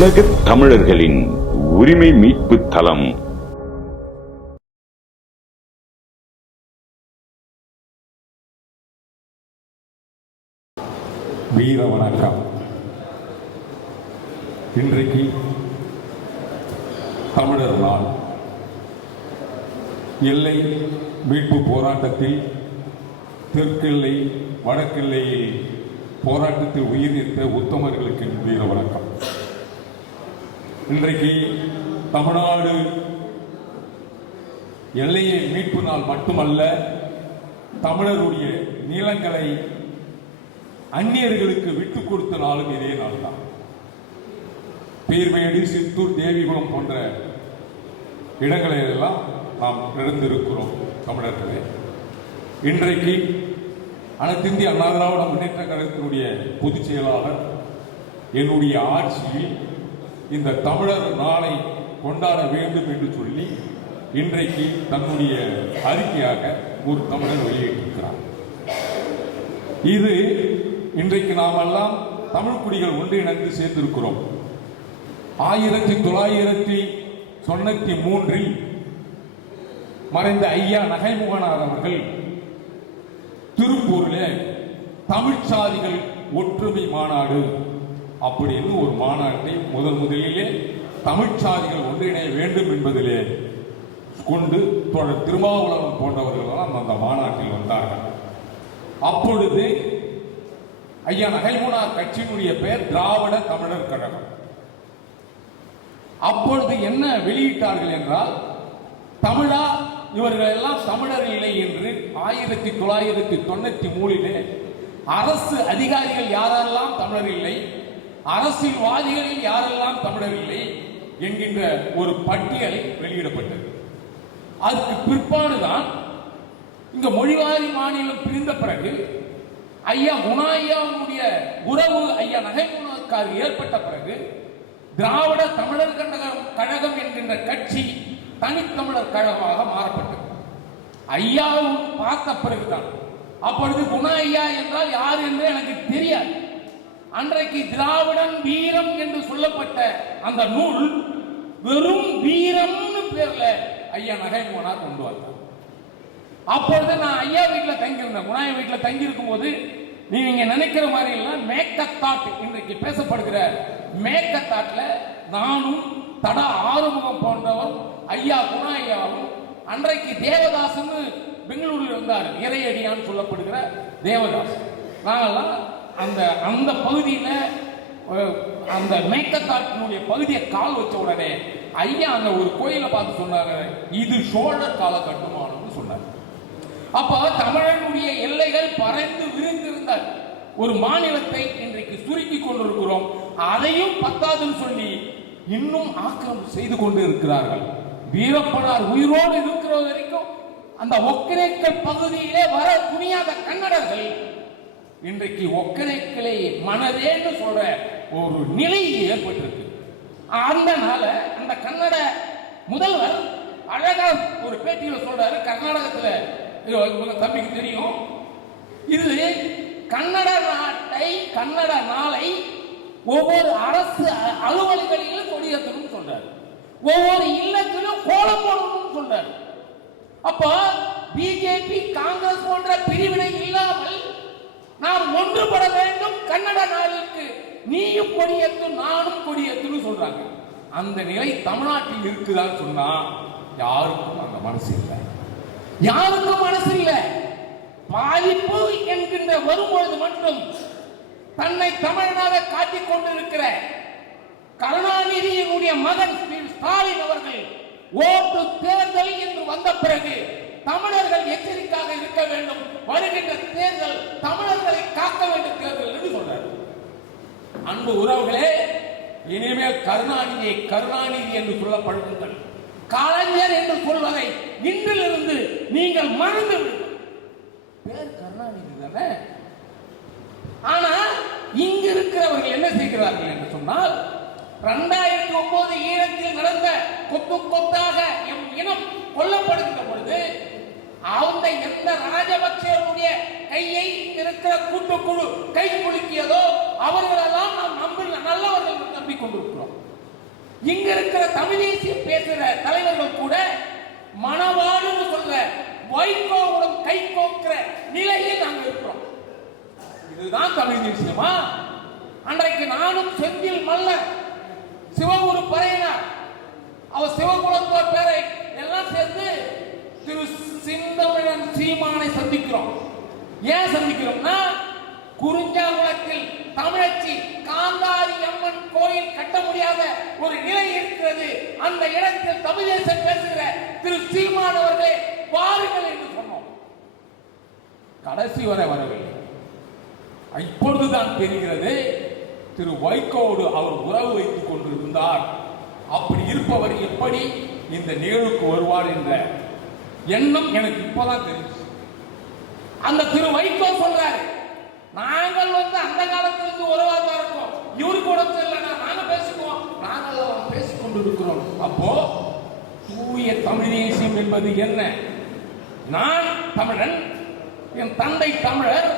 உலக தமிழர்களின் உரிமை மீட்பு தளம். வீர வணக்கம். இன்றைக்கு தமிழர் நாள். எல்லை மீட்பு போராட்டத்தில் தெற்கெல்லை வடக்கெல்லையில் போராட்டத்தில் உயிர் உத்தமர்களுக்கு வீர வணக்கம். இன்றைக்கு தமிழ்நாடு எல்லையை மீட்பு நாள் மட்டுமல்ல தமிழருடைய நிலங்களை அந்நியர்களுக்கு விட்டு கொடுத்த நாளும் இதே நாள் தான் பீர்மேடு சித்தூர் தேவிகுளம் போன்ற இடங்களை எல்லாம் நாம் நடந்திருக்கிறோம் தமிழர்களே. இன்றைக்கு அனைத்திந்திய அண்ணா திராவிட முன்னேற்ற கழகத்தினுடைய பொதுச் செயலாளர் என்னுடைய ஆட்சியில் இந்த தமிழர் நாளை கொண்டாட வேண்டும் என்று சொல்லி இன்றைக்கு தன்னுடைய அறிக்கையாக ஒரு தமிழர் வெளியிட்டிருக்கிறார். இது இன்றைக்கு நாமெல்லாம் தமிழ் குடிகள் ஒன்றிணைந்து சேர்ந்திருக்கிறோம். ஆயிரத்தி தொள்ளாயிரத்தி தொண்ணூத்தி மூன்றில் மறைந்த ஐயா நகைமுகனார் அவர்கள் திருப்பூரில் தமிழ்ச்சாதிகள் ஒற்றுமை மாநாடு அப்படின்னு ஒரு மாநாட்டை முதல் முதலிலே தமிழ்ச்சாதிகள் ஒன்றிணைய வேண்டும் என்பதிலே கொண்டு தொடர் திருமாவளவன் போன்றவர்களெல்லாம் அந்த மாநாட்டில் வந்தார்கள். அப்பொழுது ஐயா நகைமுனா கட்சியினுடைய பெயர் திராவிட தமிழர் கழகம். அப்பொழுது என்ன வெளியிட்டார்கள் என்றால் தமிழா இவர்கள் எல்லாம் தமிழர் இல்லை என்று ஆயிரத்தி தொள்ளாயிரத்தி தொண்ணூத்தி மூணிலே அரசு அதிகாரிகள் யாரெல்லாம் தமிழர் இல்லை அரசியல்வாதிகளில் யாரெல்லாம் தமிழர் இல்லை என்கின்ற ஒரு பட்டியல் வெளியிடப்பட்டது. அதுக்கு பிற்பாடுதான் இந்த மொழிவாரி மாநிலம் பிரிந்த பிறகு ஐயா குணாயாவுடைய உறவு ஐயா நகைமுனக்கார் ஏற்பட்ட பிறகு திராவிட தமிழர் கழகம் கழகம் என்கின்ற கட்சி தனித்தமிழர் கழகமாக மாறப்பட்டது. ஐயாவும் பார்த்த பிறகுதான். அப்பொழுது குண ஐயா என்றால் யார் என்று எனக்கு தெரியாது. அன்றைக்கு திராவிடன் வீரம் என்று சொல்லப்பட்ட அந்த நூல் வெறும் வீரம்னு பேர்ல ஐயா நகைமுகனார் கொண்டு வந்தார். அப்பொழுது நான் ஐயா வீட்டில் தங்கியிருந்தேன். குணாய வீட்டில் தங்கியிருக்கும் போது நீங்க நினைக்கிற மாதிரி எல்லாம் மேக்கத்தாட் இன்றைக்கு பேசப்படுகிற மேக்கத்தாட்ல நானும் தடா ஆறுமுகம் போன்றவர் ஐயா குணா ஐயாவும் அன்றைக்கு தேவதாசன் பெங்களூரில் இருந்தார். இறையடியான்னு சொல்லப்படுகிற தேவதாஸ் நாங்கள்லாம் அந்த அந்த பகுதியில் அந்த மேக்கத்தாட்டினுடைய பகுதியை கால் வச்ச உடனே ஐயா அந்த ஒரு கோயிலை பார்த்து சொன்னார் இது சோழர் கால கட்டுமானம்னு சொன்னார். அப்ப தமிழனுடைய எல்லைகள் பறந்து விரிந்திருந்தார். ஒரு மாநிலத்தை இன்றைக்கு சுருக்கி கொண்டிருக்கிறோம். அதையும் பத்தாதுன்னு சொல்லி இன்னும் ஆக்கிரம் செய்து கொண்டு இருக்கிறார்கள். வீரப்பனார் உயிரோடு இருக்கிற வரைக்கும் அந்த ஒக்கிரேக்கல் பகுதியிலே வர துணியாத கன்னடர்கள் இன்றைக்கு ஒக்கனைக்கிளை மனதேன்னு சொல்ற ஒரு நிலை ஏற்பட்டிருக்கு. அந்த அந்த கன்னட முதல்வர் அழகா ஒரு பேட்டியில் சொல்றாரு கர்நாடகத்துல. தம்பிக்கு தெரியும். இது கன்னட நாட்டை கன்னட நாளை ஒவ்வொரு அரசு அ- அலுவலகங்களிலும் கொடியேற்றணும்னு சொல்றாரு. ஒவ்வொரு இல்லத்திலும் கோலம் போடணும்னு சொல்றாரு. அப்போ பிஜேபி காங்கிரஸ் போன்ற பிரிவினை இல்லாமல் நாம் ஒன்றுபட வேண்டும் கன்னட நாளிற்கு. நீயும் கொடியேற்று நானும் கொடியேற்றுன்னு சொல்றாங்க. அந்த நிலை தமிழ்நாட்டில் இருக்குதான்னு சொன்னா யாருக்கும் அந்த மனசு இல்லை. யாருக்கும் மனசு இல்லை. பாதிப்பு என்கின்ற வரும்பொழுது மட்டும் தன்னை தமிழனாக காட்டிக் கொண்டிருக்கிற கருணாநிதியினுடைய மகன் ஸ்டாலின் அவர்கள் ஓட்டு தேர்தல் என்று வந்த பிறகு தமிழர்கள் எச்சரிக்கையாக இருக்க வேண்டும். வருகின்ற தேர்தல் தமிழர்களை காக்க வேண்டும் தேர்தல் என்று சொல்றார். அன்பு உறவுகளே இனிமேல் கருணாநிதியை கருணாநிதி என்று சொல்லப்படுங்கள். கலைஞர் என்று சொல்வதை இன்றிலிருந்து நீங்கள் மறந்து பேர் கருணாநிதி தானே? ஆனா இங்க இருக்கிறவர்கள் என்ன செய்கிறார்கள் என்று சொன்னால் இரண்டாயிரத்தி ஒன்பது ஈழத்தில் நடந்த கொத்து கொத்தாக எம் இனம் கொல்லப்படுகின்ற பொழுது அந்த எந்த ராஜபக்சேருடைய கையை இருக்கிற கூட்டுக்குழு கை குலுக்கியதோ அவர்களெல்லாம் நாம் நம்ப நல்லவர்கள் என்று நம்பிக்கொண்டிருக்கிறோம். இங்க இருக்கிற தமிழ் தேசியம் பேசுகிற தலைவர்கள் கூட மணவாளுன்னு சொல்ற வைகோவுடன் கை கோக்கிற நிலையில் நாங்கள் இருக்கிறோம். இதுதான் தமிழ் தேசியமா? அன்றைக்கு நானும் செந்தில் மல்ல சிவகுரு பறையினார். அவர் சிவகுலத்தோட பேரை எல்லாம் சேர்ந்து திரு சிந்தமிழன் சீமானை சந்திக்கிறோம். ஏன் சந்திக்கிறோம்னா குறிஞ்சாங்குளத்தில் தமிழச்சி காந்தாரி அம்மன் கோயில் கட்ட முடியாத ஒரு நிலை இருக்கிறது. அந்த இடத்தில் தமிழேசன் பேசுகிற திரு சீமான் அவர்களே வாருங்கள் என்று சொன்னோம். கடைசி வரை வரவில்லை. இப்பொழுதுதான் தெரிகிறது திரு வைகோடு அவர் உறவு வைத்துக் கொண்டிருந்தார். அப்படி இருப்பவர் எப்படி இந்த நிகழ்வுக்கு வருவார் என்ற எண்ணம் எனக்கு இப்பதான் தெரிஞ்சு. அந்த திரு வைகோ சொல்றாரு நாங்கள் வந்து அந்த காலத்திலிருந்து உறவாக தான் இருக்கோம் இவருக்கு கூட சரியில்லைன்னா நாங்க பேசிக்குவோம். நாங்கள் எல்லாம் பேசிக் அப்போ தூய தமிழ் தேசியம் என்பது என்ன? நான் தமிழன் என் தந்தை தமிழர்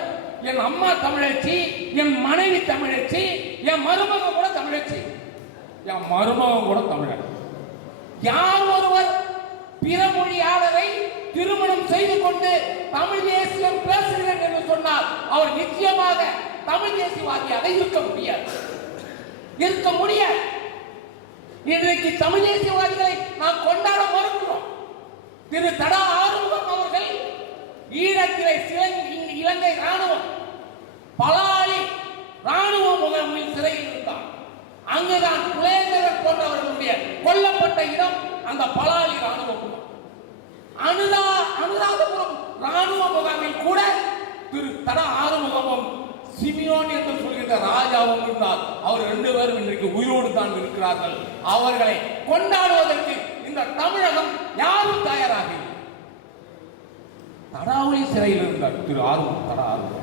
என் அம்மா தமிழச்சி என் மனைவி தமிழச்சி என் மருமகம் கூட தமிழச்சி. என் மருமகன் கூட தமிழன். யார் ஒருவர் பிற மொழியாளரை திருமணம் செய்து கொண்டு தமிழ் தேசியம் பேசுகிறேன் என்று சொன்னால் அவர் நிச்சயமாக தமிழ் தேசியவாதியாக இருக்க முடியாது. இருக்க முடியாது. இன்றைக்கு தமிழ் தேசியவாதிகளை நாம் கொண்டாட மறுக்கிறோம். திரு தடா ஆறுமுகம் அவர்கள் ஈழத்திலே சிலை- இங்கு இலங்கை ராணுவம் பலாலி ராணுவ முகாமில் சிறையில் இருந்தார் அங்குதான் குலேந்திரன் போன்றவர்களுடைய கொல்லப்பட்ட இடம் அந்த பலாலி ராணுவ முகாம் அனுதா அனுராதபுரம் ராணுவ முகாமில் கூட திரு தட ஆறுமுகமும் சிமியோன் என்று சொல்கின்ற ராஜாவும் இருந்தார் அவர் ரெண்டு பேரும் இன்றைக்கு உயிரோடு தான் இருக்கிறார்கள். அவர்களை கொண்டாடுவதற்கு இந்த தமிழகம் யாரும் தயாராக இல்லை. சிறையில் இருந்தார் திரு ஆர்வம் தட ஆர்வம்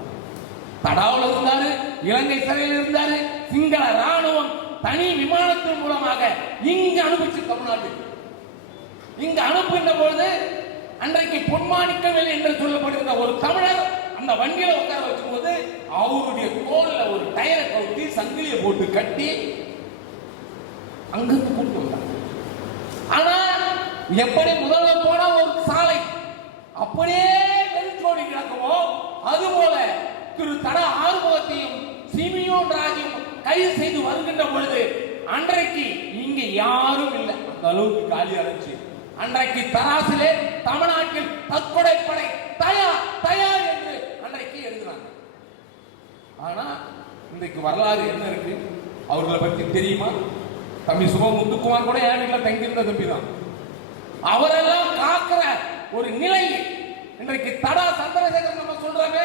தடாவில் இருந்தாரு இலங்கை சிறையில் இருந்தாரு சிங்கள ராணுவம் தனி விமானத்தின் மூலமாக இங்கு அனுப்பிச்சு தமிழ்நாட்டுக்கு இங்கு அனுப்புகின்ற பொழுது அன்றைக்கு பொன்மாணிக்கவேல் என்று சொல்லப்படுகிற ஒரு தமிழர் அந்த வண்டியில உட்கார வச்சும்போது அவருடைய தோல்ல ஒரு டயரை கவுத்தி சங்கிலியை போட்டு கட்டி அங்கிருந்து கூட்டு வந்தாங்க ஆனா எப்படி முதல்ல போன ஒரு சாலை அப்படியே வெறிச்சோடி கிடக்குமோ அதுபோல திரு தட ஆறுமுகத்தையும் சிமியோன் ராஜையும் கைது செய்து வருகின்ற பொழுது அன்றைக்கு இங்க யாரும் இல்லை. அந்த அளவுக்கு காலி அடைச்சு அன்றைக்கு தராசிலே தமிழ்நாட்டில் தற்கொலை படை தயார் தயார் என்று அன்றைக்கு எழுதுறாங்க. ஆனா இன்றைக்கு வரலாறு என்ன இருக்கு? அவர்களை பத்தி தெரியுமா? தம்பி சுப முத்துக்குமார் கூட என் வீட்டில் தங்கியிருந்த தம்பி தான். அவரெல்லாம் காக்கிற ஒரு நிலை. இன்றைக்கு தடா சந்திரசேகர் நம்ம சொல்றாங்க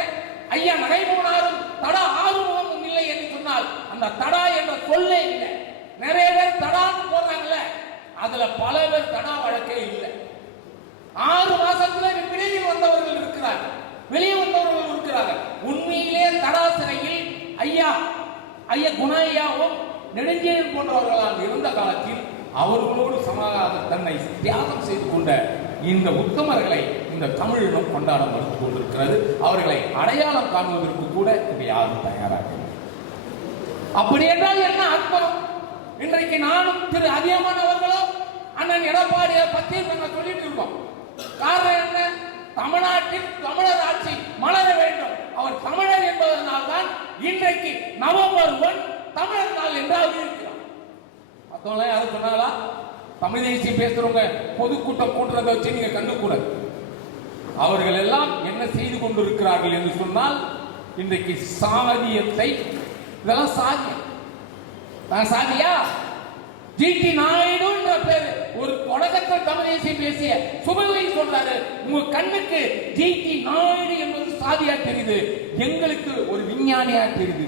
ஐயா நகைமுகனாரும் தடா ஆறுமுகமும் இல்லை என்று சொன்னால் அந்த தடா என்ற சொல்லே இல்லை. நிறைய பேர் தடான்னு போடுறாங்கல்ல. அதுல பல பேர் தடா வழக்கே இல்லை. ஆறு மாசத்துல விடுதியில் வந்தவர்கள் இருக்கிறார்கள். வெளியே வந்தவர்கள் இருக்கிறார்கள். உண்மையிலே தடா சிறையில் ஐயா ஐயா குணையாவும் நெடுஞ்செழியன் போன்றவர்களால் இருந்த காலத்தில் அவர்களோடு சமாதான தன்னை தியாகம் செய்து கொண்ட இந்த உத்தமர்களை இந்த தமிழிடம் கொண்டாட மறுத்து கொண்டிருக்கிறது. அவர்களை அடையாளம் காணுவதற்கு கூட இங்க யாரும் தயாராக அப்படி என்றால் என்ன அர்த்தம் இன்றைக்கு நானும் திரு அதியமான் அவர்களும் அண்ணன் எடப்பாடியை பத்தி நாங்க சொல்லிட்டு இருக்கோம். காரணம் என்ன? தமிழ்நாட்டில் தமிழர் ஆட்சி மலர வேண்டும். அவர் தமிழர் என்பதனால் தான் இன்றைக்கு நவம்பர் ஒன் தமிழர் நாள் என்றால் இருக்கிறார். மற்றவங்க யாரும் சொன்னாங்களா? தமிழ் தேசிய பேசுறவங்க பொதுக்கூட்டம் கூட்டுறதை வச்சு நீங்க கண்டுக்கூடாது. அவர்கள் எல்லாம் என்ன செய்து கொண்டிருக்கிறார்கள் என்று சொன்னால் இன்றைக்கு சாதியத்தை இதெல்லாம் சாமி நான் சாதியா? ஜிடி நாயுடுன்ற பேரு பேர். ஒரு தொடக்கத்தில் தமிழ் தேசியம் பேசிய சுபவை சொல்றாரு. உங்க கண்ணுக்கு ஜிடி நாயுடு என்பது சாதியா தெரியுது. எங்களுக்கு ஒரு விஞ்ஞானியா தெரியுது.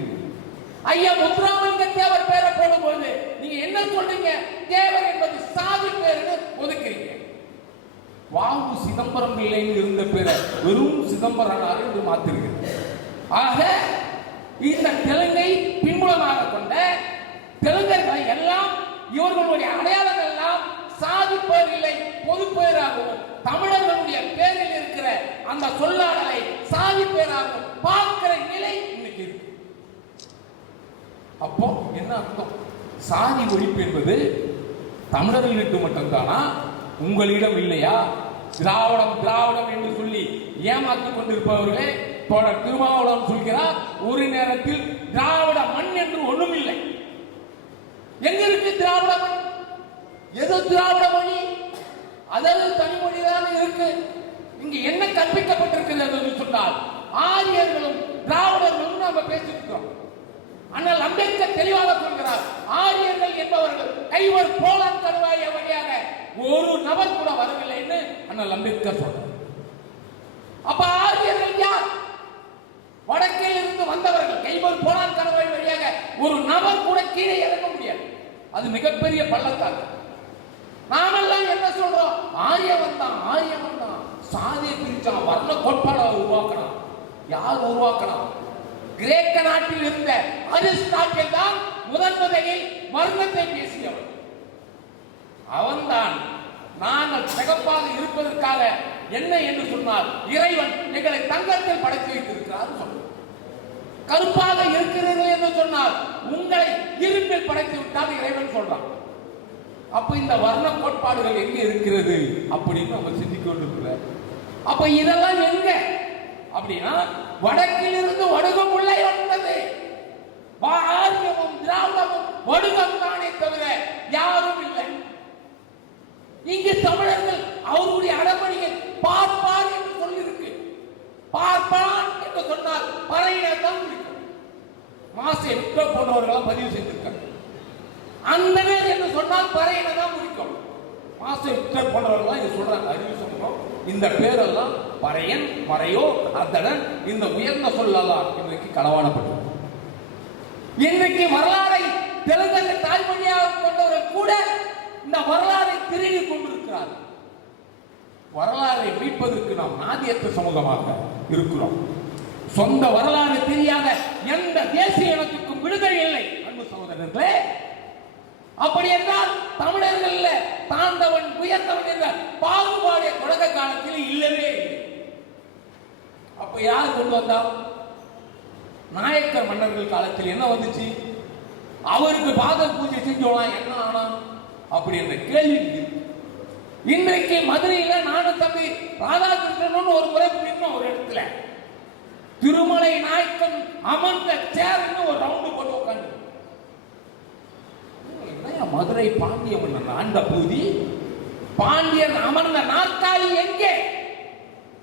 ஐயா முத்துராமலிங்க தேவர் பேரை போடும்போது நீங்க என்ன சொல்றீங்க? தேவர் என்பது சாதி பேருன்னு ஒதுக்குறீங்க. வாவு சிதம்பரம் பிள்ளைன்னு இருந்த பேரை வெறும் சிதம்பரனார் என்று மாத்திருக்கிறது ஆக இந்த தெலுங்கை பின்புலமாக கொண்ட தெலுங்கர்களை எல்லாம் இவர்களுடைய அடையாளங்கள் எல்லாம் சாதி பேர் இல்லை பொது பெயராகவும் தமிழர்களுடைய பேரில் இருக்கிற அந்த சொல்லாடலை சாதி பேராகவும் பார்க்கிற நிலை இன்னைக்கு இருக்கு. அப்போ என்ன அர்த்தம்? சாதி ஒழிப்பு என்பது தமிழர்களுக்கு மட்டும்தானா? உங்களிடம் இல்லையா? திராவிடம் திராவிடம் என்று சொல்லி ஏமாற்றிக் கொண்டிருப்பவர்களே தோழர் திருமாவளவன் சொல்கிறார் ஒரு நேரத்தில் திராவிட மண் என்று ஒண்ணும் இல்லை எங்க இருக்கு திராவிட மண்? எது திராவிட மொழி? அதாவது தனிமொழி தான் இருக்கு. இங்கு என்ன கற்பிக்கப்பட்டிருக்கிறது என்று சொன்னால் ஆரியர்களும் திராவிடர்களும் நாம பேசிருக்கிறோம் ஆனால் அம்பேத்கர் தெளிவாக சொல்கிறார் ஆரியர்கள் என்பவர்கள் கைவர் போலான் கருவாய வழியாக ஒரு நபர் கூட வரவில்லை என்று அண்ணல் அம்பேத்கர் சொல்றார். அப்ப ஆரியர்கள் யார்? வடக்கே இருந்து வந்தவர்கள் கைவர் போனால் கருவாய் வழியாக ஒரு நபர் கூட கீழே இறங்க முடியாது. அது மிகப்பெரிய பள்ளத்தாக்கு. நாமெல்லாம் என்ன சொல்றோம்? ஆரியவன் தான் ஆரியவன் தான். சாதியை பிரிச்சான் வர்ண கோட்பாடை உருவாக்கணும். யார் உருவாக்கணும்? கிரேக்க நாட்டில் இருந்த அரிஸ்டாட்டில் தான் முதன் முதலில் பேசியவன் அவன்தான் நாங்கள் சிகப்பாக இருப்பதற்காக என்ன என்று சொன்னால் இறைவன் எங்களை தங்கத்தில் படைத்து வைத்திருக்கிறார் சொன்னார் கருப்பாக இருக்கிறீர்கள் என்று சொன்னால் உங்களை இருப்பில் படைத்து விட்டால் இறைவன் சொல்றான். அப்ப இந்த வர்ண கோட்பாடுகள் எங்க இருக்கிறது அப்படின்னு நம்ம சிந்திக் கொண்டிருக்கிற அப்ப இதெல்லாம் எங்க? அப்படின்னா வடக்கில் இருந்து வடுகம் உள்ளே வந்தது. ஆரியமும் திராவிடமும் வடுகம் தானே தவிர யாரும் இல்லை. இங்கு தமிழர்கள் அவருடைய அடமணியை பார்ப்பார் என்று சொல்லியிருக்கு. பார்ப்பான் என்று சொன்னால் மாசை விக்ர போன்றவர்களாம் பதிவு செய்திருக்காங்க. நேரம் என்று சொன்னால் பறையில தான் முடிக்கும் மாஸ்டர் விக்டர் போன்றவர்கள் இது சொல்றாங்க அறிவு சொல்றோம். இந்த பேரெல்லாம் பறையன் பறையோ அத்தடன் இந்த உயர்ந்த சொல்லலாம் இன்றைக்கு களவாடப்பட்டது. இன்றைக்கு வரலாறை தெலுங்கை தாய்மொழியாக கொண்டவர்கள் கூட இந்த வரலாறை திருடி கொண்டிருக்கிறார்கள். வரலாறை மீட்பதற்கு நாம் நாதியற்ற சமூகமாக இருக்கிறோம். சொந்த வரலாறு தெரியாத எந்த தேசிய இனத்துக்கும் விடுதலை இல்லை அன்பு சகோதரர்களே. அப்படி என்றால் தமிழர்கள் தாழ்ந்தவன் உயர்ந்தவன் என்ற பாகுபாடு தொடக்க காலத்தில் இல்லவே அப்ப யார் கொண்டு வந்தா? நாயக்கர் மன்னர்கள் காலத்தில் என்ன வந்துச்சு? அவருக்கு பாத பூஜை செஞ்சோலாம் என்ன ஆனா? அப்படி என்ற கேள்வி இன்றைக்கு மதுரையில் நானும் தம்பி ராதாகிருஷ்ணன் ஒரு முறை நின்னோம் ஒரு இடத்துல. திருமலை நாயக்கன் அமர்ந்த சேர்ந்து ஒரு ரவுண்டு போட்டு உட்காந்து மதுரை பாண்டிய மன்னன் ஆண்ட பகுதி பாண்டியன் அமர்ந்த நாற்காலி எங்கே?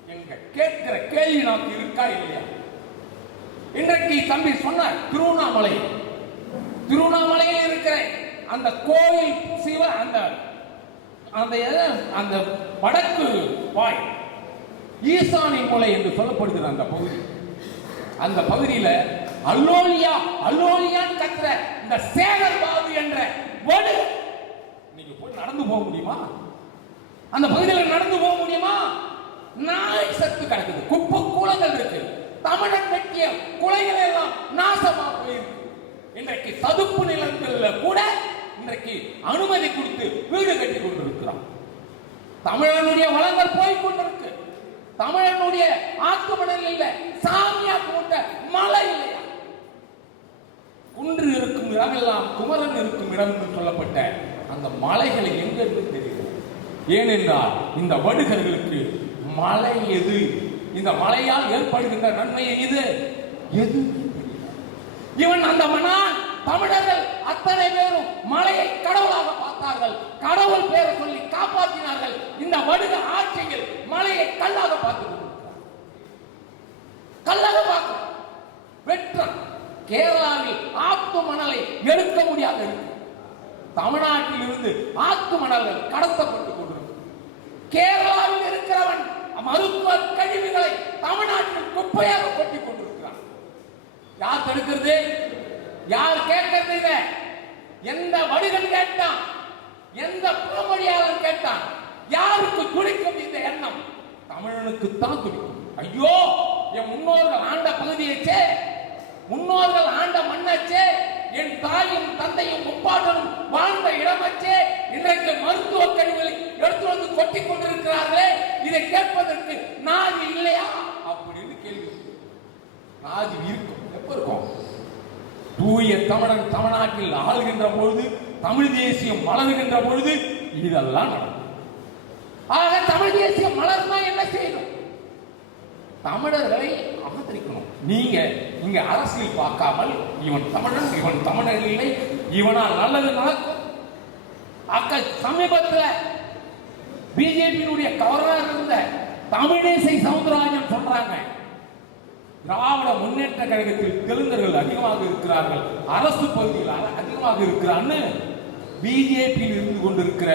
எங்க கேட்கிற கேள்வி நமக்கு இருக்கா இல்லையா? இன்றைக்கு தம்பி சொன்னார் திருவண்ணாமலை. திருவண்ணாமலையில் இருக்கிற அந்த கோயில் சிவ அந்த அந்த அந்த வடக்கு வாய் ஈசானி மூலை என்று சொல்லப்படுகிற அந்த பகுதி. அந்த பகுதியில அல்லோலியா அல்லோலியான்னு கத்துற இந்த சேகர் பாபு என்ற வடு. நீங்க போய் நடந்து போக முடியுமா? அந்த பகுதியில் நடந்து போக முடியுமா? நாய் சத்து கிடக்குது. குப்பை கூலங்கள் இருக்கு. தமிழன் வெட்டிய குலைகள் எல்லாம் நாசமா போயிருக்கு. இன்றைக்கு சதுப்பு நிலங்கள்ல கூட இன்றைக்கு அனுமதி கொடுத்து வீடு கட்டி கொண்டிருக்கிறான். தமிழனுடைய வளங்கள் போய் கொண்டிருக்கு. தமிழனுடைய ஆக்குமணல் இல்ல சாமியா போட்ட மலை இல்லையா குன்று இருக்கும் இடமெல்லாம் குமரன் இருக்கும் இடம் என்று சொல்லப்பட்ட அந்த மலைகளை எங்கிருந்து தெரியும்? ஏனென்றால் இந்த வடுகர்களுக்கு மலை எது? இந்த மலையால் ஏற்படுகின்ற நன்மை இது எது? இவன் அந்த மனான் தமிழர்கள் அத்தனை பேரும் மலையை கடவுளாக பார்த்தார்கள். கடவுள் பேரை சொல்லி காப்பாற்றினார்கள். இந்த வடுக ஆட்சியில் மலையை கல்லாக பார்த்து கல்லாக பார்க்க வெற்றான் கேரளாவில் ஆத்து மணலை எடுக்க முடியாத இருக்கு. தமிழ்நாட்டில் இருந்து ஆத்து மணல்கள் கடத்தப்பட்டு கொண்டிருக்கு கேரளாவில் இருக்கிறவன் மருத்துவ கழிவுகளை தமிழ்நாட்டில் குப்பையாக கொட்டி கொண்டிருக்கிறான். யார் தடுக்கிறது? யார் கேட்கறது இல்லை. எந்த வடிகள் கேட்டான்? எந்த புறமொழியாளர் கேட்டான்? யாருக்கு துடிக்கும் இந்த எண்ணம்? தமிழனுக்கு தான் துடிக்கும். ஐயோ என் முன்னோர்கள் ஆண்ட பகுதியச்சே முன்னோர்கள் ஆண்ட மண்ணச்சே என் தாயும் தந்தையும் முப்பாட்டனும் வாழ்ந்த இடமச்சே இன்றைக்கு மருத்துவ கழிவுகளை எடுத்து வந்து கொட்டி கொண்டிருக்கிறார்களே இதை கேட்பதற்கு நாதி இல்லையா? அப்படின்னு கேள்வி. நாதி இருக்கும். எப்ப இருக்கும்? தூய தமிழன் தமிழ்நாட்டில் ஆளுகின்ற பொழுது தமிழ் தேசியம் மலர்கின்ற பொழுது இதெல்லாம் நடக்கும். ஆக தமிழ் தேசியம் மலர்னா என்ன செய்யணும்? தமிழர்களை ஆதரிக்கணும். நீங்க இங்க அரசியல் பார்க்காமல் இவன் தமிழன் இவன் தமிழர் இல்லை இவனால் நல்லது நடக்கும். அக்க சமீபத்தில் பிஜேபியினுடைய கவர்னர் இருந்த தமிழிசை சவுந்தரராஜன் சொல்றாங்க திராவிட முன்னேற்ற கழகத்தில் தெலுங்கர்கள் அதிகமாக இருக்கிறார்கள். அரசு பகுதியில் அதிகமாக இருக்கிறான்னு பிஜேபியில் இருந்து கொண்டிருக்கிற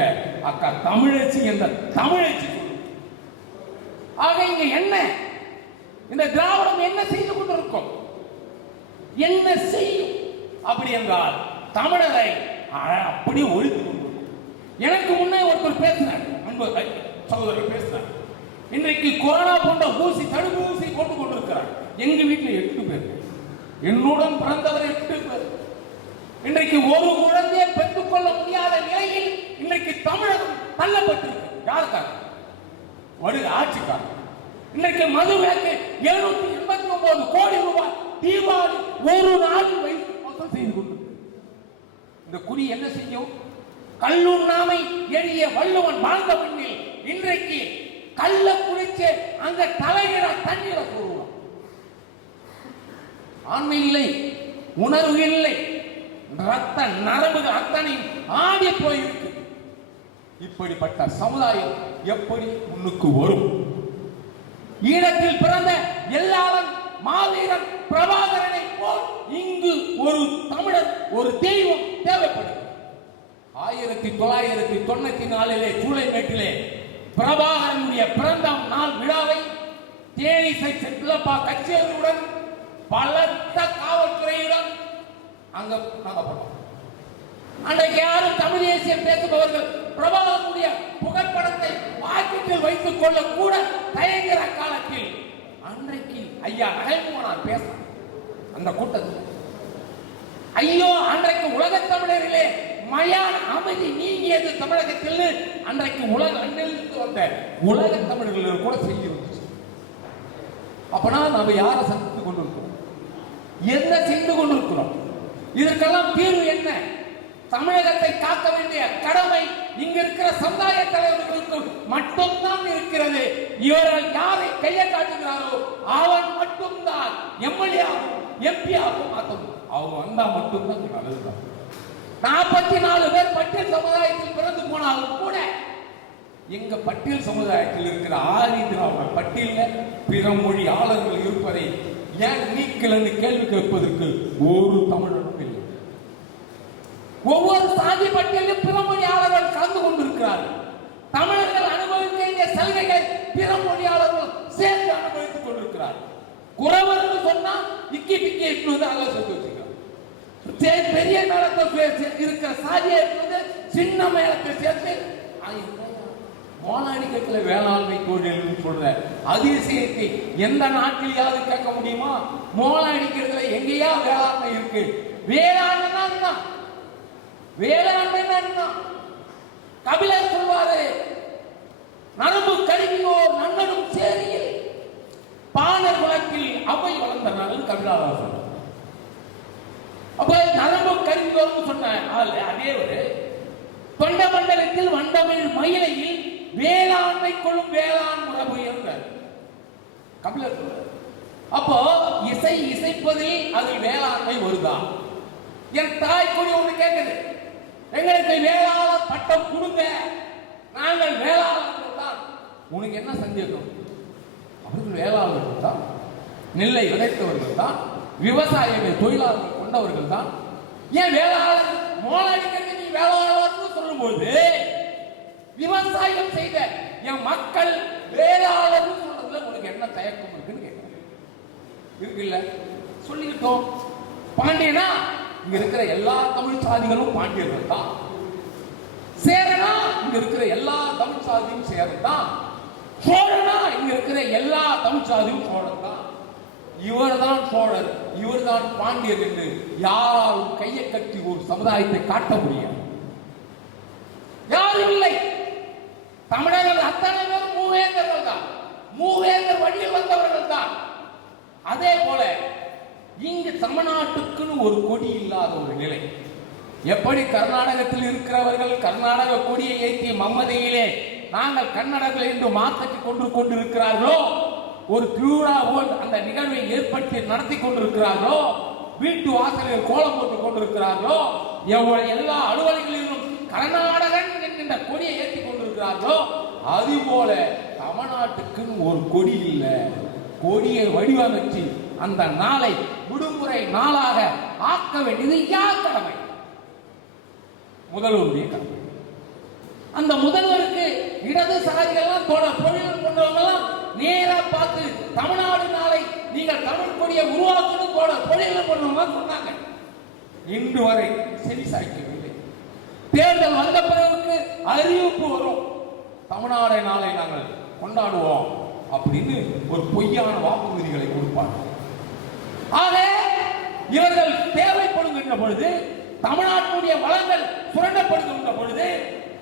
அக்கா தமிழச்சி என்ற தமிழச்சி ஆக இங்க என்ன? இந்த திராவிடம் என்ன செய்து கொண்டிருக்கும்? என்ன செய்யும்? அப்படி என்றால் தமிழரை அப்படி ஒழித்து கொண்டிருக்கும் எனக்கு முன்னே ஒருத்தர் பேசினார். அன்பு சகோதரர் பேசினார். இன்றைக்கு கொரோனா போன்ற ஊசி தடுப்பு ஊசி போட்டு கொண்டிருக்கிறார் எங்க வீட்டில் எட்டு பேர் என்னுடன் பிறந்தவர் எட்டு பேர். இன்றைக்கு ஒரு குழந்தையை பெற்றுக்கொள்ள முடியாத நிலையில் இன்றைக்கு தமிழகம் தள்ளப்பட்டிருக்கு யாருக்காக? வருக ஆட்சிக்காக. இன்னைக்கு மது விலக்கு எழுநூத்தி எண்பத்தி ஒன்பது கோடி ரூபாய் தீபாவளி ஒரு நாள் வைத்து மொத்தம் செய்து கொண்டு இந்த குறி என்ன செய்யும்? கல்லூர் நாமை எளிய வள்ளுவன் வாழ்ந்த பின்னில் இன்றைக்கு கள்ள குடிச்சு அந்த தலைகிற தண்ணீரை கூறுவோம் ஆண்மை இல்லை உணர்வு இல்லை ரத்த நரம்புகள் அத்தனை ஆடி போயிருக்கு. இப்படிப்பட்ட சமுதாயம் எப்படி முன்னுக்கு வரும்? ஈழத்தில் பிறந்த எல்லாரும் மாவீரன் பிரபாகரனை போல் இங்கு ஒரு தமிழர் ஒரு தெய்வம் தேவைப்படுகிறது. ஆயிரத்தி தொள்ளாயிரத்தி தொண்ணூத்தி நாலிலே ஜூலை மேட்டிலே பிரபாகரனுடைய பிறந்த நாள் விழாவை தேனிசை செட்டிலப்பா கச்சேரியுடன் பலத்த காவல்துறையுடன் அங்க நாங்க அன்றைக்கு யாரும் தமிழ் தேசியம் பேசுபவர்கள் பிரபலக்கூடிய புகைப்படத்தை பாக்கெட்டில் வைத்துக் கொள்ள கூட தயங்குற காலத்தில் அன்றைக்கு ஐயா நகைமோனார் பேச அந்த கூட்டத்தில் ஐயோ அன்றைக்கு உலகத் தமிழரிலே மயான அமைதி நீங்கியது தமிழகத்தில் அன்றைக்கு உலக அண்ணிலிருந்து வந்த உலக தமிழர்கள் கூட செய்தி வந்துச்சு. அப்பனா நம்ம யாரை சந்தித்துக் கொண்டிருக்கோம் என்ன செய்து கொண்டிருக்கிறோம்? இதற்கெல்லாம் தீர்வு என்ன? தமிழகத்தை காக்க வேண்டிய கடமை இங்க இருக்கிற சமுதாய தலைவர்களுக்கு மட்டும்தான் இருக்கிறது. இவர்கள் யாரை கையை காட்டுகிறாரோ அவன் மட்டும்தான். எம்எல்ஏ ஆகும் எம்பி ஆகும் அவங்க வந்தா மட்டும்தான் நல்லதுதான் நாற்பத்தி நாலு பேர் பட்டியல் சமுதாயத்தில் பிறந்து போனாலும் கூட எங்க பட்டியல் சமுதாயத்தில் இருக்கிற ஆதி திராவிட பட்டியல பிற மொழியாளர்கள் இருப்பதை ஏன் கிழந்து கேள்வி கேட்பதற்கு ஒரு தமிழனும் இல்லை. ஒவ்வொரு சாதி பட்டியலிலும் பிற மொழியாளர்கள் கலந்து கொண்டிருக்கிறார்கள். தமிழர்கள் அனுபவிக்க வேண்டிய சலுகைகளை பிற மொழியாளர்கள் சேர்ந்து அனுபவித்துக் கொண்டிருக்கிறார்கள். குறவர் சொன்னா இக்கி பிக்கி இட்டு வந்து வச்சுக்கிறார் பெரிய மேலத்தை இருக்கிற சாதியை சின்ன மேலத்தை சேர்த்து அது என்னய்யா? வேளாண்மை தொழில்னு சொல்ற அதிசயத்தை எந்த நாட்டிலேயாவது கேட்க முடியுமா? மோளம் அடிக்கிறதுல எங்கேயா வேளாண்மை இருக்கு? வேளாண்மைன்னா தான் வேளாண்மைன்னா தான் கபிலர் சொல்வாரு நரம்பு கருவியோ நன்னனும் சேரியில் பாணர் வழக்கில் அவை வளர்ந்தனாலும் கபிலாதார் சொல்றார். அப்ப நரம்பு கருவியோன்னு சொன்ன அதே ஒரு தொண்ட மண்டலத்தில் வண்டமிழ் மயிலையில் வேளாண்மை கொள்ளும் வேளாண் உறவு இருந்தார் கபிலர் சொல்றார். அப்போ இசை இசைப்பதில் அதில் வேளாண்மை வருதான் என் தாய் கூடி ஒண்ணு கேட்குது எங்களுக்கு வேளாண் பட்டம் கொடுங்க. நாங்கள் வேளாளர்கள் தான். உனக்கு என்ன சந்தேகம்? அவர்கள் வேளாளர்கள் தான். நெல்லை விதைத்தவர்கள் தான். விவசாய தொழிலாளர்கள் கொண்டவர்கள் தான். ஏன் வேளாளர் மோளடிக்கிறது நீ வேளாளர்னு சொல்லும்போது விவசாயம் செய்த என் மக்கள் வேளாளர்னு சொல்றதுல உனக்கு என்ன தயக்கம் இருக்குன்னு கேட்கிறேன் இருக்குல்ல? சொல்லிக்கிட்டோம். பாண்டியனா? இங்க இருக்கிற எல்லா தமிழ் சாதிகளும் பாண்டியர்கள் தான். சேரனா? இங்க இருக்கிற எல்லா தமிழ் சாதியும் சேரன் தான். சோழனா? இங்க இருக்கிற எல்லா தமிழ் சாதியும் சோழன் தான். இவர்தான் சோழர். இவர்தான் பாண்டியர் என்று யாராலும் கையை கட்டி ஒரு சமுதாயத்தை காட்ட முடியாது. யாரும் இல்லை. தமிழர்கள் அத்தனை பேரும் மூவேந்தர்கள் தான். மூவேந்தர் வழியில் வந்தவர்கள் தான். அதே போல இங்கு தமிழ்நாட்டுக்குன்னு ஒரு கொடி இல்லாத ஒரு நிலை. எப்படி கர்நாடகத்தில் இருக்கிறவர்கள் கர்நாடக கொடியை ஏற்றி மம்மதையிலே நாங்கள் கன்னடர்கள் என்று மாற்றிக் கொண்டு கொண்டிருக்கிறார்களோ ஒரு திருவிழா போல் அந்த நிகழ்வை ஏற்படுத்தி நடத்தி கொண்டிருக்கிறார்களோ வீட்டு வாசலில் கோலம் போட்டுக் கொண்டிருக்கிறார்களோ எவ்வளவு எல்லா அலுவலகங்களிலும் கர்நாடகன் என்கின்ற கொடியை ஏற்றி கொண்டிருக்கிறார்களோ அதுபோல தமிழ்நாட்டுக்குன்னு ஒரு கொடி இல்லை. கொடியை வடிவமைச்சு அந்த நாளை விடுமுறை நாளாக ஆக்க வேண்டியது யார் கடமை? முதல்வருடைய கடமை. அந்த முதல்வருக்கு இடதுசாரிகள்லாம் தொட தொழில் கொண்டவங்கலாம் நேரா பார்த்து தமிழ்நாடு நாளை நீங்கள் தமிழ் கொடியை உருவாக்கணும் போல தொழில் பண்ணவங்க சொன்னாங்க. இன்று வரை செவி சாய்க்கவில்லை தேர்தல் வந்த பிறகு அறிவிப்பு வரும். தமிழ்நாடு நாளை நாங்கள் கொண்டாடுவோம். அப்படின்னு ஒரு பொய்யான வாக்குறுதிகளை கொடுப்பாங்க ஆக இவர்கள் தேவைப்படுகின்ற பொழுது தமிழ்நாட்டுடைய வளங்கள் சுரண்டப்படுகின்ற பொழுது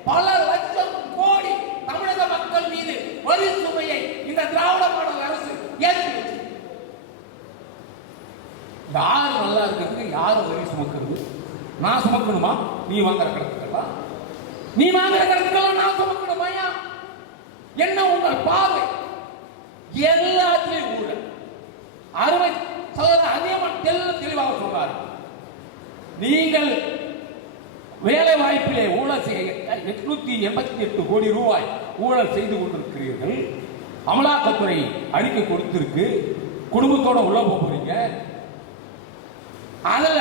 பல லட்சம் கோடி தமிழக மக்கள் மீது வரி சுமையை இந்த திராவிட மாடல் அரசு ஏற்றி யார் நல்லா இருக்கிறதுக்கு யார் வரி சுமக்கிறது? நான் சுமக்கணுமா? நீ வாங்குற கடத்துக்கெல்லாம் நீ வாங்குற கடத்துக்கெல்லாம் நான் சுமக்கணுமா என்ன உங்கள் பார்வை? எல்லாத்திலையும் ஊழல் அறுவை சதவீதம் அதிகமாக தெல்ல தெளிவாக சொன்னார் நீங்கள் வேலை வாய்ப்பிலே ஊழல் செய்ய எட்நூத்தி எண்பத்தி எட்டு கோடி ரூபாய் ஊழல் செய்து கொண்டிருக்கிறீர்கள். அமலாக்கத்துறை அறிக்கை கொடுத்திருக்கு. குடும்பத்தோட உள்ள போறீங்க. அதுல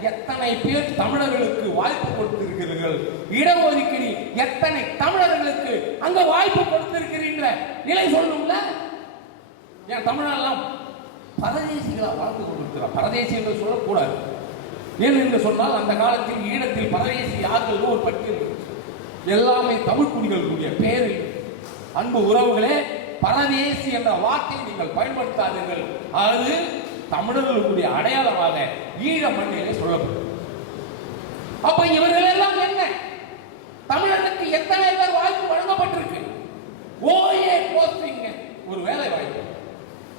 எத்தனை பேர் தமிழர்களுக்கு வாய்ப்பு கொடுத்திருக்கிறீர்கள்? இடஒதுக்கீடு எத்தனை தமிழர்களுக்கு அங்க வாய்ப்பு கொடுத்திருக்கிறீங்க நிலை சொல்லணும்ல? ஏன் தமிழ்நாடெல்லாம் பரதேசிகளாக வாழ்ந்து கொண்டிருக்கிறார். பரதேசி என்று சொல்லக்கூடாது. ஏன் என்று சொன்னால் அந்த காலத்தில் ஈழத்தில் பரதேசி யார்கள் ஒரு பட்டியல் எல்லாமே தமிழ் குடிகளுடைய பேரில். அன்பு உறவுகளே பரதேசி என்ற வார்த்தையை நீங்கள் பயன்படுத்தாதீர்கள். அது தமிழர்களுடைய அடையாளமாக ஈழ மண்ணிலே சொல்லப்படும். அப்ப இவர்கள் எல்லாம் என்ன? தமிழனுக்கு எத்தனை பேர் வாய்ப்பு வழங்கப்பட்டிருக்கு? ஓஏ போஸ்டிங் ஒரு வேலை வாய்ப்பு.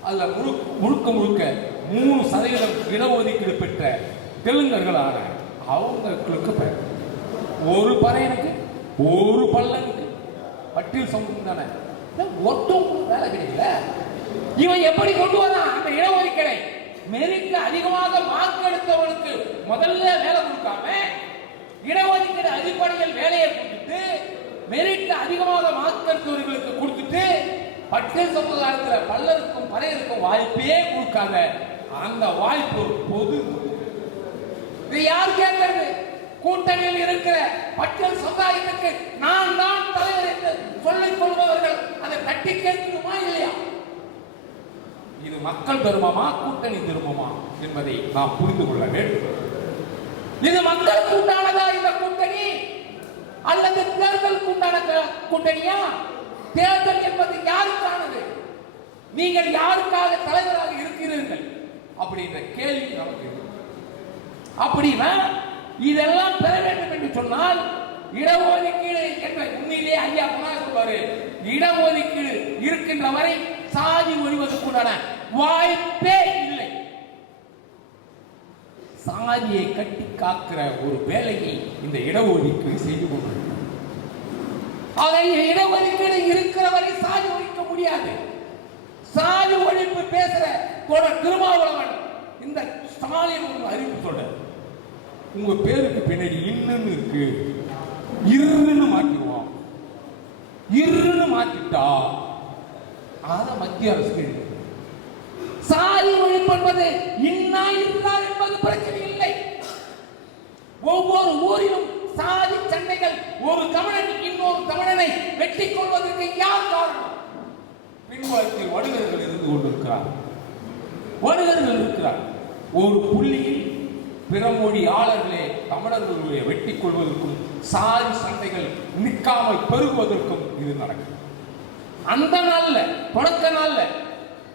அதுல முழு முழுக்க முழுக்க மூணு சதவீதம் இடஒதுக்கீடு பெற்ற தெலுங்கர்களான அவங்களுக்கு பெயர் ஒரு பறையனுக்கு ஒரு பல்லனுக்கு பட்டியல் சமூகம் தானே. ஒட்டும் வேலை கிடைக்கல. இவன் எப்படி கொண்டு வரான் அந்த இடஒதுக்கீடை? மெரிட்ல அதிகமாக மார்க் எடுத்தவனுக்கு முதல்ல வேலை கொடுக்காம இடஒதுக்கீடு அடிப்படையில் வேலையை கொடுத்துட்டு மெரிட்ல அதிகமாக மார்க் எடுத்தவர்களுக்கு கொடுத்துட்டு பட்டியல் சமுதாயத்தில் பல்லருக்கும் பறையருக்கும் வாய்ப்பே கொடுக்காத அந்த வாய்ப்பு பொது. இது யார் கேட்கறது கூட்டணியில் இருக்கிற பட்டியல் சமுதாயத்துக்கு நான் தான் தலைவர் என்று சொல்லிக் கொள்பவர்கள் அதை தட்டி கேட்கணுமா இல்லையா? இது மக்கள் தர்மமா கூட்டணி தர்மமா என்பதை நாம் புரிந்து கொள்ள வேண்டும். இது மக்களுக்கு உண்டானதா இந்த கூட்டணி? அல்லது தேர்தலுக்கு உண்டான கூட்டணியா? தேர்தல் என்பது யாருக்கானது? நீங்கள் யாருக்காக தலைவராக இருக்கிறீர்கள்? அப்படின்ற கேள்வி நமக்கு அப்படின்னா இதெல்லாம் பெற வேண்டும் என்று சொன்னால் இடஒதுக்கீடு என்ற உண்மையிலே ஐயா குணா சொல்வாரு. இடஒதுக்கீடு இருக்கின்ற வரை சாதி ஒழிவதற்குண்டான வாய்ப்பே இல்லை. சாதியை கட்டி காக்கிற ஒரு வேலையை இந்த இடஒதுக்கீடு செய்து கொண்டிருக்கிறது அதை இடஒதுக்கீடு இருக்கிற வரை சாதி ஒழிக்க முடியாது. சாதி ஒழிப்பு பேசுற தொடர் திருமாவளவன் இந்த ஸ்டாலின் ஒரு அறிவிப்பு தொடர் உங்க பேருக்கு பின்னாடி இன்னுன்னு இருக்கு. இருன்னு மாற்றிடுவோம் இருன்னு மாற்றிட்டா அத மத்திய அரசு கேள்வி. சாதி ஒழிப்பு என்பது இன்னா இருந்தா என்பது பிரச்சனை இல்லை. ஒவ்வொரு ஊரிலும் சாதி சண்டைகள். ஒரு தமிழன் இன்னொரு வெட்டி கொள்வதற்கு யார் காரணம்? பின்புலத்தில் வணிகர்கள் இருந்து கொண்டிருக்கிறார். வணிகர்கள் இருக்கிறார். ஒரு புள்ளியில் பிற மொழி ஆளர்களே தமிழர்களுடைய வெட்டி கொள்வதற்கும் சாதி சண்டைகள் நிற்காமல் பெருகுவதற்கும் இது நடக்கும் அந்த நாள்ல தொடக்க நாள்ல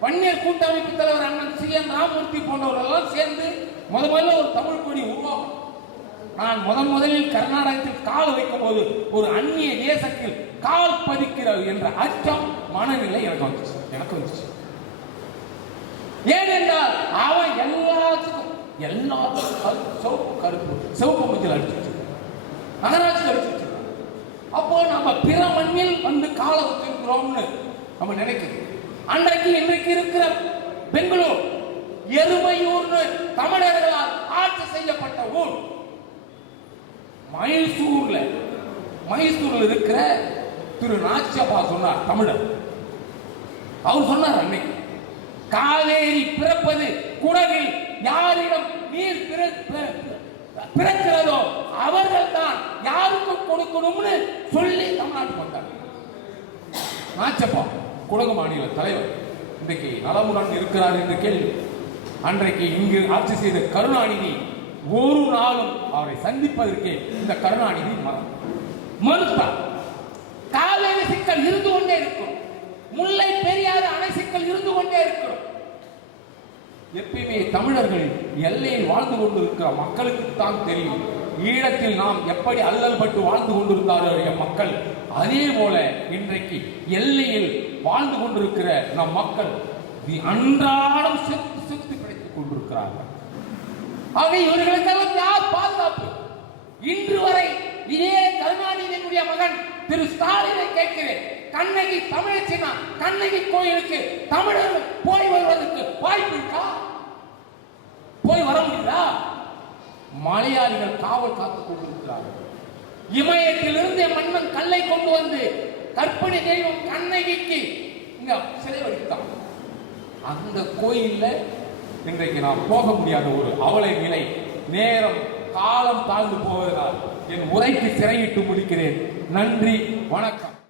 வன்னியர் கூட்டமைப்பு தலைவர் அண்ணன் சி. என். ராமூர்த்தி போன்றவர்களெல்லாம் சேர்ந்து முத முதல்ல ஒரு தமிழ் கொடி உருவாகும். நான் முதன் முதலில் கர்நாடகத்தில் கால் வைக்கும் போது ஒரு அந்நிய தேசத்தில் கால் பதிக்கிறது என்ற அச்சம் மனநிலை எனக்கு வந்துச்சு. எனக்கு வந்துச்சு. ஏனென்றால் அவன் எல்லாத்துக்கும் எல்லாத்துக்கும் சிவப்பு கருப்பு சிவப்பு மஞ்சள் அடிச்சு நகராட்சி அடிச்சு அப்போ நம்ம பிற மண்ணில் வந்து கால வச்சிருக்கிறோம்னு நம்ம நினைக்கிறோம். அன்றைக்கு இன்றைக்கு இருக்கிற பெங்களூர் எருமையூர்னு தமிழர்களால் ஆட்சி செய்யப்பட்ட ஊர். மைசூர்ல மைசூர்ல இருக்கிற திரு நாச்சியப்பா சொன்னார் தமிழர். அவர் சொன்னார் அன்னைக்கு காவேரி பிறப்பது குடலில் யாரிடம் நீர் பிற- பிற- பிறக்கிறதோ அவர்கள் தான் யாருக்கும் கொடுக்கணும்னு சொல்லி தமிழ்நாட்டுக்கு வந்தார். நாச்சப்பா குடகு மாநில தலைவர் இன்றைக்கு நலமுடன் இருக்கிறார் என்று கேள்வி. அன்றைக்கு இங்கு ஆட்சி செய்த கருணாநிதி ஒரு நாளும் அவரை சந்திப்பதற்கே இந்த கருணாநிதி மரம் மறுத்தார். காவேரி சிக்கல் இருந்து கொண்டே இருக்கும். முல்லை பெரியாறு அணை சிக்கல் இருந்து கொண்டே இருக்கும். எப்பயுமே தமிழர்கள் எல்லையில் வாழ்ந்து கொண்டிருக்கிற மக்களுக்கு தான் தெரியும். ஈழத்தில் நாம் எப்படி அல்லல் பட்டு வாழ்ந்து கொண்டிருந்தார்கள் என் மக்கள் அதே போல இன்றைக்கு எல்லையில் வாழ்ந்து கொண்டிருக்கிற நம் மக்கள் அன்றாடம் செத்து செத்து கிடைத்துக் கொண்டிருக்கிறார்கள். ஆக இவர்களுக்கெல்லாம் யார் பாதுகாப்பு? இன்று வரை இதே கருணாநிதியினுடைய மகன் திரு ஸ்டாலினை கேட்கிறேன். கண்ணகி தமிழச்சினா கண்ணகி கோயிலுக்கு தமிழர் போய் வருவதற்கு வாய்ப்பு இருக்கா? போய் வர முடியுதா? மலையாளிகள் காவல் காத்துக் கொண்டிருக்கிறார்கள். இமயத்திலிருந்து மன்னன் கல்லை கொண்டு வந்து கற்பனை தெய்வம் கண்ணகிக்கு இங்க சிலை வடித்தான் அந்த கோயில்ல இன்றைக்கு நாம் போக முடியாத ஒரு அவலை நிலை. நேரம் காலம் தாழ்ந்து போவதால் என் உரைக்கு சிறையிட்டு முடிக்கிறேன். நன்றி வணக்கம்.